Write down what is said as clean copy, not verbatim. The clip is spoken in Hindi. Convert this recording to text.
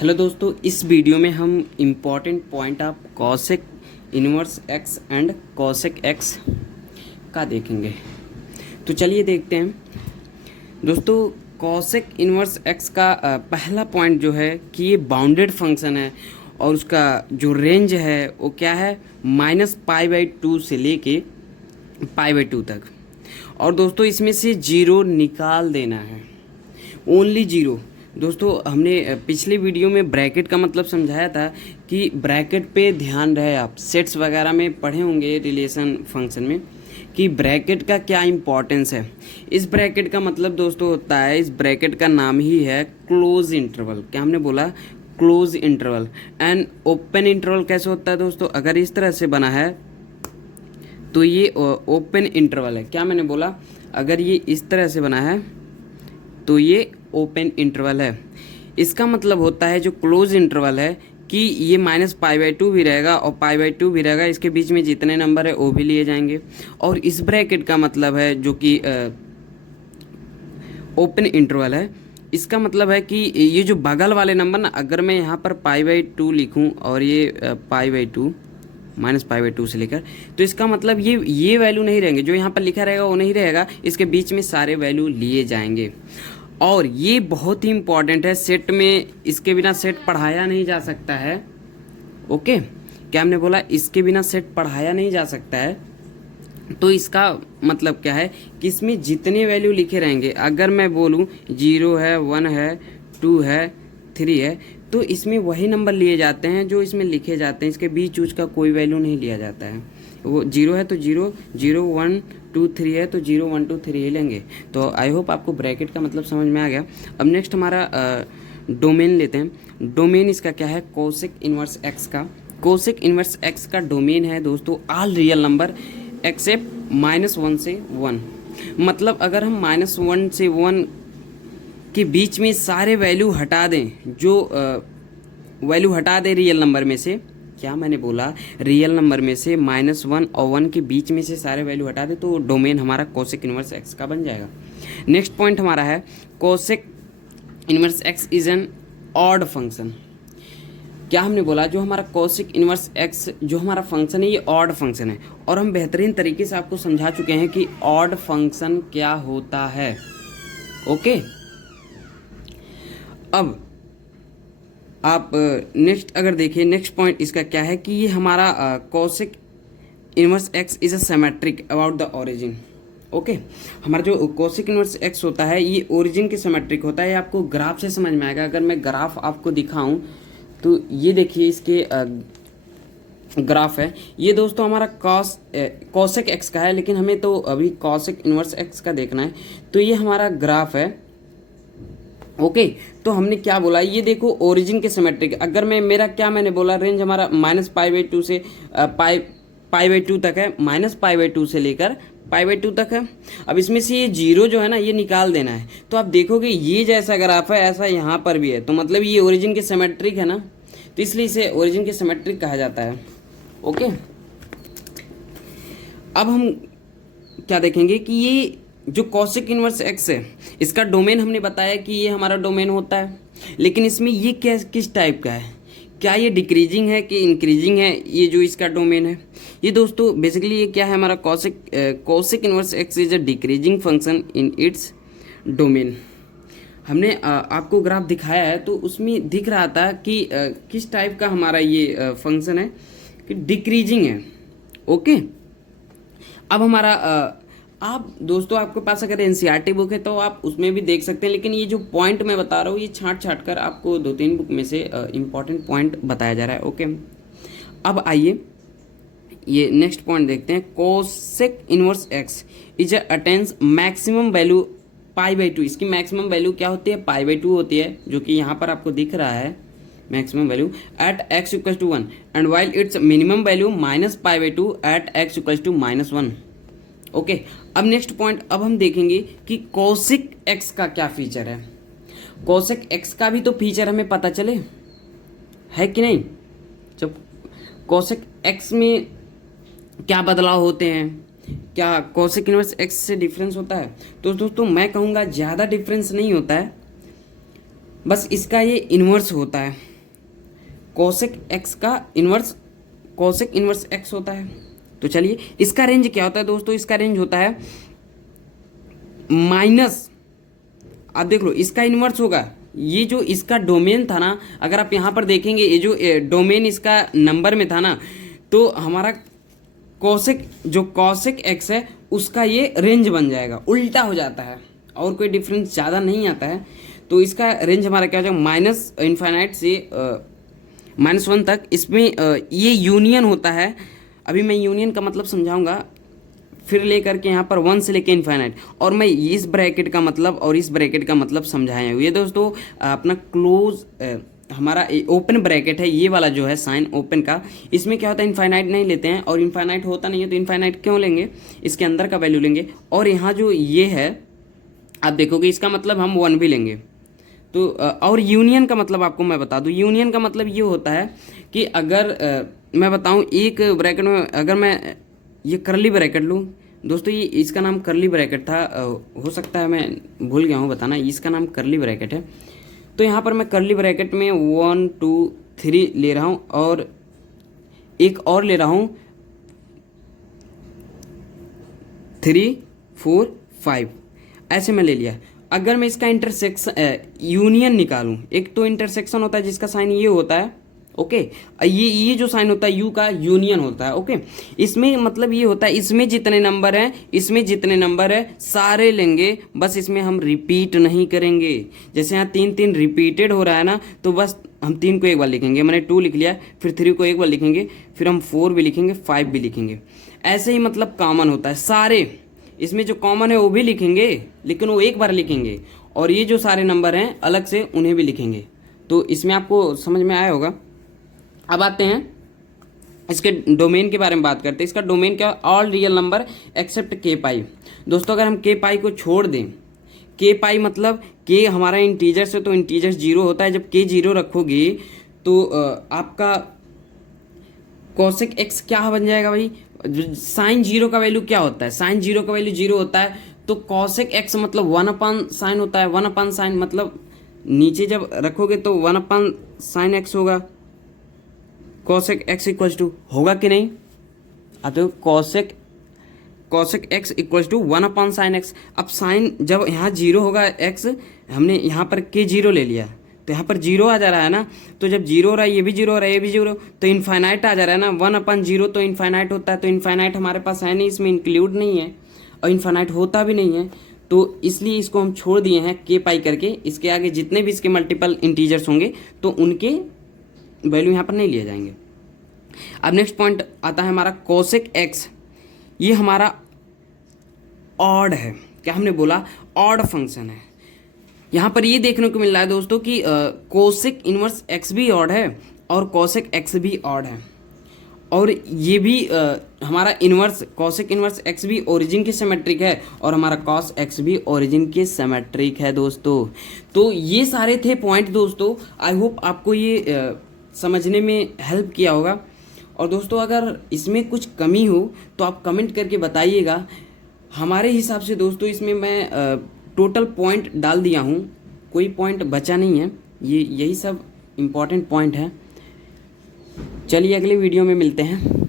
हेलो दोस्तों, इस वीडियो में हम important point of cosec inverse x and cosec x का देखेंगे। तो चलिए देखते हैं दोस्तों। कॉसेक इनवर्स एक्स का पहला पॉइंट जो है कि ये बाउंडेड फंक्शन है और उसका जो रेंज है वो क्या है, -π/2 से लेके π/2 तक। और दोस्तों इसमें से जीरो निकाल देना है, ओनली जीरो। दोस्तों हमने पिछले वीडियो में ब्रैकेट का मतलब समझाया था कि ब्रैकेट पे ध्यान रहे। आप सेट्स वगैरह में पढ़े होंगे रिलेशन फंक्शन में कि ब्रैकेट का क्या इंपॉर्टेंस है। इस ब्रैकेट का मतलब दोस्तों होता है, इस ब्रैकेट का नाम ही है क्लोज इंटरवल। क्या हमने बोला? Close interval. And open interval कैसे होता है दोस्तों? अगर इस तरह से बना है तो ये ओपन इंटरवल है। क्या मैंने बोला? अगर ये इस तरह से बना है तो ये ओपन इंटरवल है। इसका मतलब होता है जो क्लोज इंटरवल है कि ये -π/2 भी रहेगा और π/2 भी रहेगा। इसके बीच में जितने नंबर है वो भी लिए जाएंगे। और इस ब्रैकेट का मतलब है जो कि ओपन इंटरवल है, इसका मतलब है कि ये जो बगल वाले नंबर ना, अगर मैं यहाँ पर π/2 लिखूँ और ये π/2 -π/2 से लेकर, तो इसका मतलब ये वैल्यू नहीं रहेंगे। जो यहाँ पर लिखा रहेगा वो नहीं रहेगा, इसके बीच में सारे वैल्यू लिए जाएंगे। और ये बहुत ही इम्पॉर्टेंट है सेट में, इसके बिना सेट पढ़ाया नहीं जा सकता है। ओके, क्या हमने बोला? इसके बिना सेट पढ़ाया नहीं जा सकता है। तो इसका मतलब क्या है कि इसमें जितने वैल्यू लिखे रहेंगे, अगर मैं बोलूँ 0 है, 1 है, 2 है, 3 है, तो इसमें वही नंबर लिए जाते हैं जो इसमें लिखे जाते हैं। इसके बीच उच का कोई वैल्यू नहीं लिया जाता है। वो 0 है तो 0, 0 1 2 3 है तो 0 1 2 3 ही लेंगे। तो आई होप आपको ब्रैकेट का मतलब समझ में आ गया। अब नेक्स्ट हमारा डोमेन लेते हैं। डोमेन इसका क्या है? कोसेक इनवर्स एक्स का। कोसेक इनवर्स एक्स का डोमेन है दोस्तों ऑल रियल नंबर एक्सेप्ट -1 से 1। मतलब अगर हम -1 से 1 के बीच में सारे वैल्यू हटा दें, जो वैल्यू हटा दें रियल नंबर में से, क्या मैंने बोला? रियल नंबर में से -1 और 1 के बीच में से सारे वैल्यू हटा दे तो डोमेन हमारा कोसेक इनवर्स एक्स का बन जाएगा। नेक्स्ट पॉइंट हमारा है cosec inverse x is an odd function. क्या हमने बोला? जो हमारा कोसेक इनवर्स एक्स जो हमारा फंक्शन है ये ऑड फंक्शन है। और हम बेहतरीन तरीके से आपको समझा चुके हैं कि ऑड फंक्शन क्या होता है। ओके, अब आप नेक्स्ट अगर देखिए, नेक्स्ट पॉइंट इसका क्या है कि ये हमारा cosec inverse x is a symmetric about the origin. Okay, हमारा जो कोसेक इनवर्स एक्स होता है ये ओरिजिन के सिमेट्रिक होता है। आपको ग्राफ से समझ में आएगा। अगर मैं ग्राफ आपको दिखाऊं तो ये देखिए, इसके ग्राफ है ये दोस्तों हमारा कोसेक एक्स का है, लेकिन हमें तो अभी कोसेक इनवर्स एक्स का देखना है। तो ये हमारा ग्राफ है। ओके, तो हमने क्या बोला? ये देखो ओरिजिन के सिमेट्रिक। अगर मैं मेरा क्या मैंने बोला? रेंज हमारा -π/2 से π/2 तक है। -π/2 से लेकर π/2 तक है। अब इसमें से ये जीरो जो है ना, ये निकाल देना है। तो आप देखोगे ये जैसा ग्राफ है ऐसा यहाँ पर भी है, तो मतलब ये ओरिजिन के सिमेट्रिक है ना, तो इसलिए इसे ओरिजिन के सिमेट्रिक कहा जाता है। ओके, अब हम क्या देखेंगे कि ये जो कोसेक इनवर्स एक्स है इसका डोमेन हमने बताया कि ये हमारा डोमेन होता है, लेकिन इसमें ये क्या किस टाइप का है? क्या ये डिक्रीजिंग है कि इंक्रीजिंग है? ये जो इसका डोमेन है ये दोस्तों बेसिकली ये क्या है? हमारा cosec inverse x is a decreasing function in its domain. हमने आपको ग्राफ दिखाया है तो उसमें दिख रहा था कि किस टाइप का हमारा ये फंक्शन है कि डिक्रीजिंग है। ओके, अब हमारा आप दोस्तों आपके पास अगर एनसीईआरटी बुक है तो आप उसमें भी देख सकते हैं, लेकिन ये जो पॉइंट मैं बता रहा हूँ ये छांट छांट कर आपको 2-3 बुक में से इम्पॉर्टेंट पॉइंट बताया जा रहा है। ओके, अब आइए ये नेक्स्ट पॉइंट देखते हैं। Cosec inverse x is attains maximum value π/2। इसकी मैक्सिमम वैल्यू क्या होती है? π/2 होती है, जो कि यहाँ पर आपको दिख रहा है maximum value at x = 1 and while its minimum value -π/2 at x = -1। Okay, अब नेक्स्ट पॉइंट अब हम देखेंगे कि कोसेक एक्स का क्या फीचर है। कोसेक एक्स का भी तो फीचर हमें पता चले, है कि नहीं? जब कोसेक एक्स में क्या बदलाव होते हैं, क्या कोसेक इनवर्स एक्स से डिफरेंस होता है? तो दोस्तों मैं कहूँगा ज़्यादा डिफरेंस नहीं होता है, बस इसका ये इन्वर्स होता है, कोसेक एक्स का इन्वर्स कोसेक इन्वर्स एक्स होता है। तो चलिए इसका रेंज क्या होता है दोस्तों, इसका रेंज होता है माइनस, आप देख लो इसका इन्वर्स होगा, ये जो इसका डोमेन था ना, अगर आप यहाँ पर देखेंगे ये जो डोमेन इसका नंबर में था ना, तो हमारा कोसेक जो कोसेक एक्स है उसका ये रेंज बन जाएगा, उल्टा हो जाता है और कोई डिफरेंस ज़्यादा नहीं आता है। तो इसका रेंज हमारा क्या हो जाएगा, माइनस इनफाइनाइट से -1 तक। इसमें ये यूनियन होता है, अभी मैं यूनियन का मतलब समझाऊंगा, फिर लेकर के यहाँ पर 1 से लेके इनफाइनाइट, और मैं इस ब्रैकेट का मतलब और इस ब्रैकेट का मतलब समझाया हूँ। ये दोस्तों अपना क्लोज हमारा ओपन ब्रैकेट है, ये वाला जो है साइन ओपन का, इसमें क्या होता है इनफाइनाइट नहीं लेते हैं, और इनफाइनाइट होता नहीं है तो इनफाइनाइट क्यों लेंगे, इसके अंदर का वैल्यू लेंगे। और यहाँ जो ये है आप देखोगे इसका मतलब हम 1 भी लेंगे। तो और यूनियन का मतलब आपको मैं बता दूं, यूनियन का मतलब ये होता है कि अगर मैं बताऊं एक ब्रैकेट में अगर मैं ये करली ब्रैकेट लूं दोस्तों, ये इसका नाम करली ब्रैकेट था, हो सकता है मैं भूल गया हूं बताना, इसका नाम करली ब्रैकेट है। तो यहाँ पर मैं करली ब्रैकेट में 1 2 3 ले रहा हूँ और एक और ले रहा हूँ 3 4 5, ऐसे मैं ले लिया। अगर मैं इसका इंटरसेक्शन यूनियन निकालूं, एक तो इंटरसेक्शन होता है जिसका साइन ये होता है, ओके, ये जो साइन होता है यू का यूनियन होता है, ओके। इसमें मतलब ये होता है इसमें जितने नंबर हैं, इसमें जितने नंबर है सारे लेंगे, बस इसमें हम रिपीट नहीं करेंगे। जैसे यहाँ 3 3 रिपीटेड हो रहा है ना, तो बस हम 3 को एक बार लिखेंगे, मैंने 2 लिख लिया, फिर 3 को एक बार लिखेंगे, फिर हम 4 भी लिखेंगे, 5 भी लिखेंगे। ऐसे ही मतलब कॉमन होता है, सारे इसमें जो कॉमन है वो भी लिखेंगे, लेकिन वो एक बार लिखेंगे, और ये जो सारे नंबर हैं अलग से उन्हें भी लिखेंगे। तो इसमें आपको समझ में आया होगा। अब आते हैं इसके डोमेन के बारे में बात करते हैं। इसका डोमेन क्या, ऑल रियल नंबर एक्सेप्ट के पाई। दोस्तों अगर हम के पाई को छोड़ दें, के पाई मतलब के हमारा इंटीजर से, तो इंटीजर 0 होता है, जब के 0 रखोगे तो आपका कोसेक एक्स क्या बन जाएगा भाई, साइन 0 का वैल्यू क्या होता है, साइन 0 का वैल्यू 0 होता है, तो कोसेक एक्स मतलब 1/sin होता है, 1/sin मतलब नीचे जब रखोगे तो 1/sin x होगा, कोसेक एक्स इक्वल्स टू होगा कि नहीं, अब तो cosec x equals to 1/sin x। अब साइन जब यहाँ 0 होगा x, हमने यहाँ पर के 0 ले लिया तो यहाँ पर 0 आ जा रहा है ना, तो जब 0 हो रहा है ये भी 0 हो रहा है, ये भी 0, तो इनफाइनाइट आ जा रहा है ना, 1/0 तो इनफाइनाइट होता है, तो इनफाइनाइट हमारे पास है नहीं, इसमें इंक्लूड नहीं है, और इनफाइनाइट होता भी नहीं है, तो इसलिए इसको हम छोड़ दिए हैं के पाई करके। इसके आगे जितने भी इसके मल्टीपल इंटीजर्स होंगे तो उनके वैल्यू यहाँ पर नहीं लिए जाएंगे। अब नेक्स्ट पॉइंट आता है हमारा कोसेक एक्स, ये हमारा ऑड है, क्या हमने बोला, ऑड फंक्शन है। यहाँ पर ये देखने को मिल रहा है दोस्तों कि कोसेक इनवर्स एक्स भी ऑड है और कोसेक एक्स भी ऑड है, और ये भी हमारा इनवर्स कोसेक इनवर्स एक्स भी ओरिजिन के सिमेट्रिक है, और हमारा कॉस एक्स भी ओरिजिन के सिमेट्रिक है दोस्तों। तो ये सारे थे पॉइंट दोस्तों, आई होप आपको ये समझने में हेल्प किया होगा। और दोस्तों अगर इसमें कुछ कमी हो तो आप कमेंट करके बताइएगा। हमारे हिसाब से दोस्तों इसमें मैं टोटल पॉइंट डाल दिया हूँ, कोई पॉइंट बचा नहीं है, यही सब इम्पॉर्टेंट पॉइंट है। चलिए अगले वीडियो में मिलते हैं।